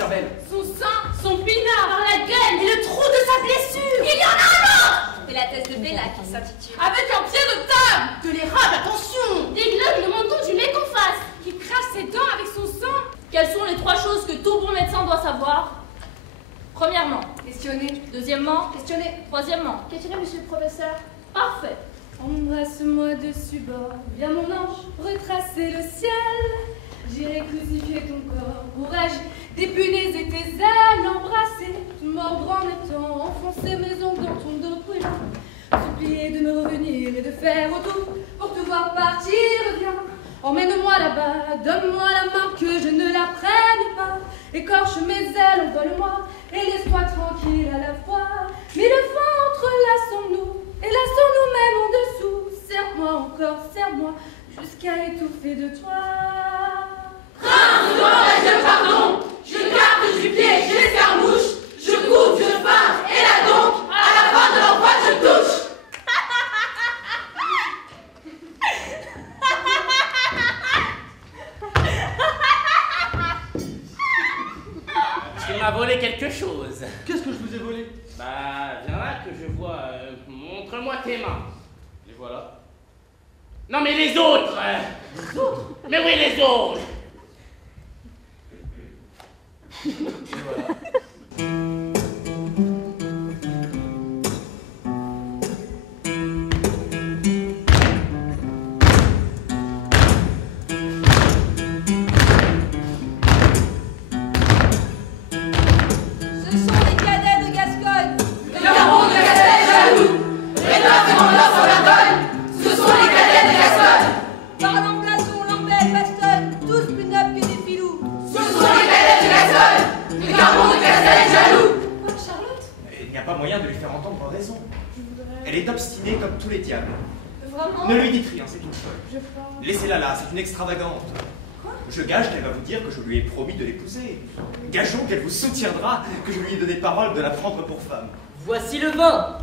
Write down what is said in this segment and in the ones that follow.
cervelle. Son sein, son pinard dans la gueule et le trou de sa blessure. Il y en a un autre. C'est la thèse de Bella qui s'intitule Avec un pied de table. De l'érable, attention. Des globes le menton du lait qu'on fasse. Qui crache ses dents avec son sang. Quelles sont les 3 choses que tout bon médecin doit savoir? Premièrement, questionner. Deuxièmement, questionner. Troisièmement, Questionner, monsieur le professeur. Parfait. Embrasse-moi dessus bord, viens mon ange, retracer le ciel. J'irai crucifier ton corps, courage, tes punaises et tes ailes, embrasser, te mordre en étant, enfoncer mes ongles dans ton dos brûlant, supplier de me revenir et de faire autour pour te voir partir, viens. Emmène-moi là-bas, donne-moi la main que je ne la prenne pas. Écorche mes ailes, envole-moi et laisse-moi tranquille à la fois. Mais le ventre, lassons-nous et lassons-nous même en dessous. Serre-moi encore, serre-moi jusqu'à étouffer de toi. Je pardon, je garde du pied, j'escarmouche, je coupe, je feinte, et là donc, à la fin de l'envoi, je touche. Tu m'as volé quelque chose. Qu'est-ce que je vous ai volé? Bah, viens là que je vois. Montre-moi tes mains. Les voilà. Non, mais les autres. Les autres? Mais oui, les autres. Et voilà. Elle est obstinée comme tous les diables. Vraiment? Ne lui dites rien, c'est une folle. Laissez-la là, c'est une extravagante. Quoi? Je gage qu'elle va vous dire que je lui ai promis de l'épouser. Gageons qu'elle vous soutiendra, que je lui ai donné parole de la prendre pour femme. Voici le vin.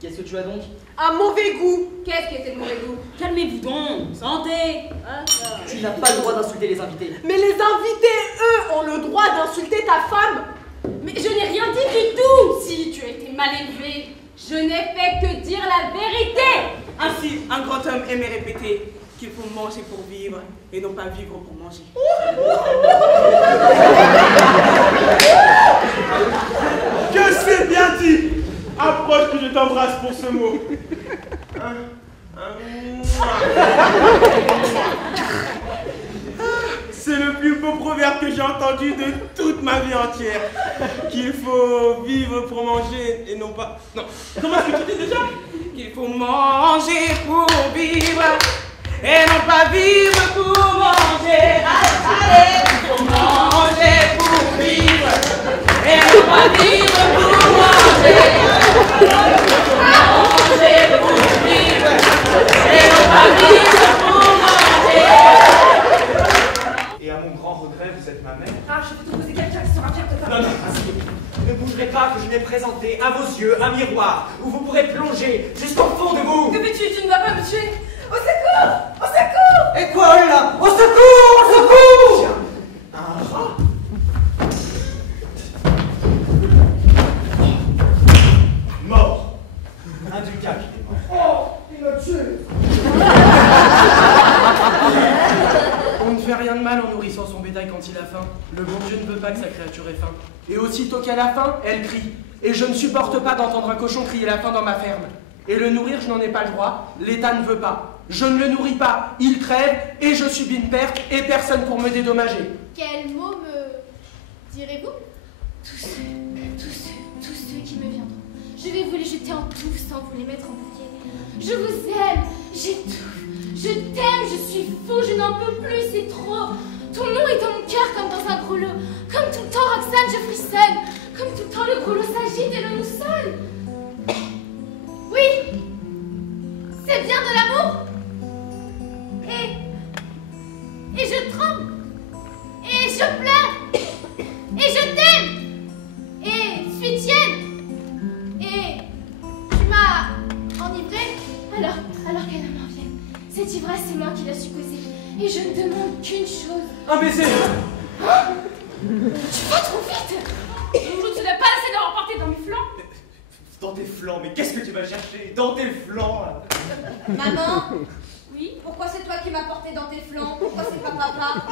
Qu'est-ce que tu as donc? Un mauvais goût. Qu'est-ce qui était de mauvais goût? Calmez-vous donc, santé. Tu n'as pas le droit d'insulter les invités. Mais les invités, eux, ont le droit d'insulter ta femme. Mais je n'ai rien dit du tout. Si tu as été mal élevé, je n'ai fait que dire la vérité. Ainsi, un grand homme aimait répéter qu'il faut manger pour vivre et non pas vivre pour manger. Que c'est bien dit! Approche que je t'embrasse pour ce mot. C'est le plus beau proverbe que j'ai entendu de toute ma vie entière. Qu'il faut vivre pour manger et non pas... Non, comment est-ce que tu dis déjà? Qu'il faut manger pour vivre et non pas vivre pour manger. Allez, il faut manger pour vivre et non pas vivre pour manger. Il faut manger pour vivre et non pas vivre pour manger. Et à mon grand regret, vous êtes ma mère. Ah, je vais te poser quelqu'un qui sera fier de ta femme. Non, ainsi, ne bougerez pas que je n'ai présenté à vos yeux un miroir où vous pourrez plonger jusqu'au fond de vous. Que fais-tu? Tu ne vas pas me tuer? Au secours! Au secours! Et quoi là? Au secours! Au secours! Tiens, un rat. Mort. Un ducat qui est mort. Oh, il m'a tué! On ne fait rien de mal en nourrissant son bétail quand il a faim. Le bon Dieu ne veut pas que sa créature ait faim. Et aussitôt qu'elle a faim, elle crie. Et je ne supporte pas d'entendre un cochon crier la faim dans ma ferme. Et le nourrir, je n'en ai pas le droit. L'État ne veut pas. Je ne le nourris pas. Il crève et je subis une perte et personne pour me dédommager. Quel mot me direz-vous? Tous ceux qui me viendront. Je vais vous les jeter en touffe sans vous les mettre en bouquet. Je vous aime, j'étouffe, je t'aime, je suis fou, je n'en peux plus, c'est trop. Ton nom est dans mon cœur comme dans un gros lot. Comme tout le temps, Roxane, je frissonne. Comme tout le temps, le gros lot s'agite et le nous sonne. Oui, c'est bien de l'amour. Et je tremble. Et je pleure. Et je t'aime. Et suis tienne. Et tu m'as enivrée. Alors qu'elle m'en vienne. Cette ivresse, c'est moi qui l'a supposée. Et je ne demande qu'une chose. Un baiser! Hein? Tu vas trop vite. Je ne te laisse pas laisser de remporter dans mes flancs. Dans tes flancs, mais qu'est-ce que tu vas chercher? Dans tes flancs là. Maman, Oui. pourquoi c'est toi qui m'as porté dans tes flancs? Pourquoi c'est pas papa?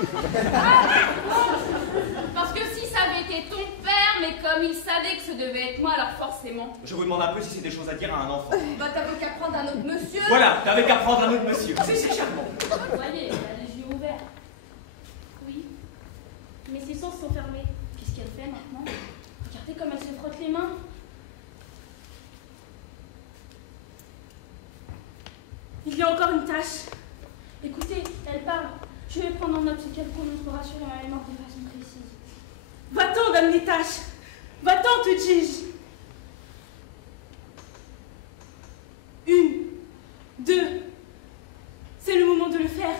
Parce que si ça avait été ton père, mais comme il savait que ce devait être moi, alors forcément. Je vous demande un peu si c'est des choses à dire à un enfant. Bah t'avais qu'à prendre un autre monsieur. Voilà, t'avais qu'à prendre un autre monsieur. C'est charmant. Vous voyez, elle a les yeux ouverts. Oui. Mais ses sens sont fermés. Qu'est-ce qu'elle fait maintenant? Regardez comme elle se frotte les mains. Il y a encore une tâche. Écoutez, elle parle. Je vais prendre en note ce qu'elle prononcera sur la mémoire de façon précise. Va-t'en, dame des tâches. Va-t'en, te dis-je. 1, 2. C'est le moment de le faire.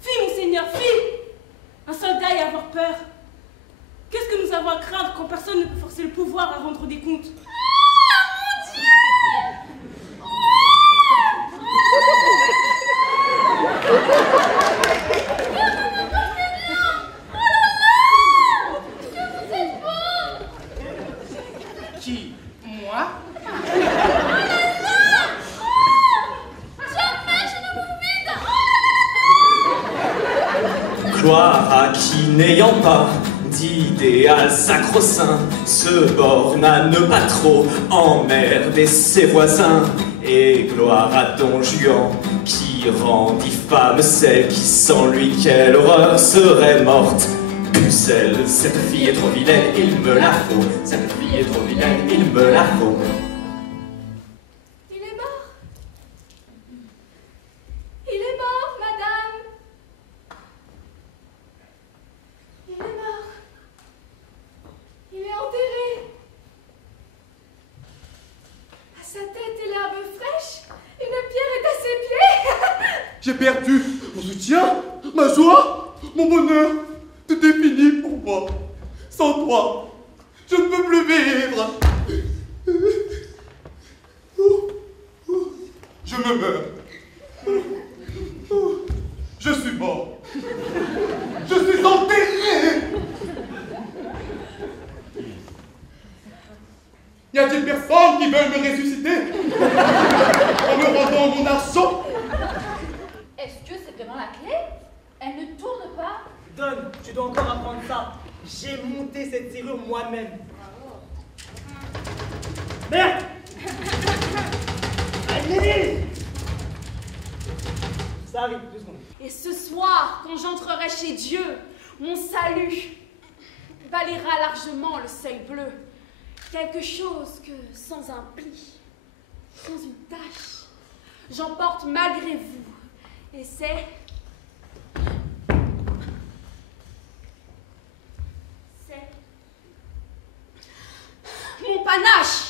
Fille, mon seigneur, fille. Un soldat et avoir peur. Qu'est-ce que nous avons à craindre quand personne ne peut forcer le pouvoir à rendre des comptes? Qui? Moi? Gloire à qui, n'ayant pas d'idéal sacro-saint, se borne à ne pas trop emmerder ses voisins. Et gloire à Don Juan, qui rendit femme celle qui sans lui, quelle horreur, serait morte. Pucelle, cette fille est trop vilaine, il me la faut. Cette fille est trop vilaine, il me la faut. Il est mort. Il est mort, madame. Il est mort. Il est enterré. À sa tête et l'herbe fraîche, une pierre est à ses pieds. J'ai perdu mon soutien, ma joie, mon bonheur. Tout est fini pour moi. Sans toi, je ne peux plus vivre. Je me meurs. Je suis mort. Je suis enterré. Y a-t-il personne qui veuille me ressusciter en me rendant mon argent? Est-ce que c'est vraiment la clé? Elle ne tourne pas. Don, tu dois encore apprendre ça. J'ai monté cette serrure moi-même. Merde! Allez! Ça arrive, 2 secondes. Et ce soir, quand j'entrerai chez Dieu, mon salut valera largement le seuil bleu. Quelque chose que, sans un pli, sans une tache, j'emporte malgré vous. Et c'est mon panache.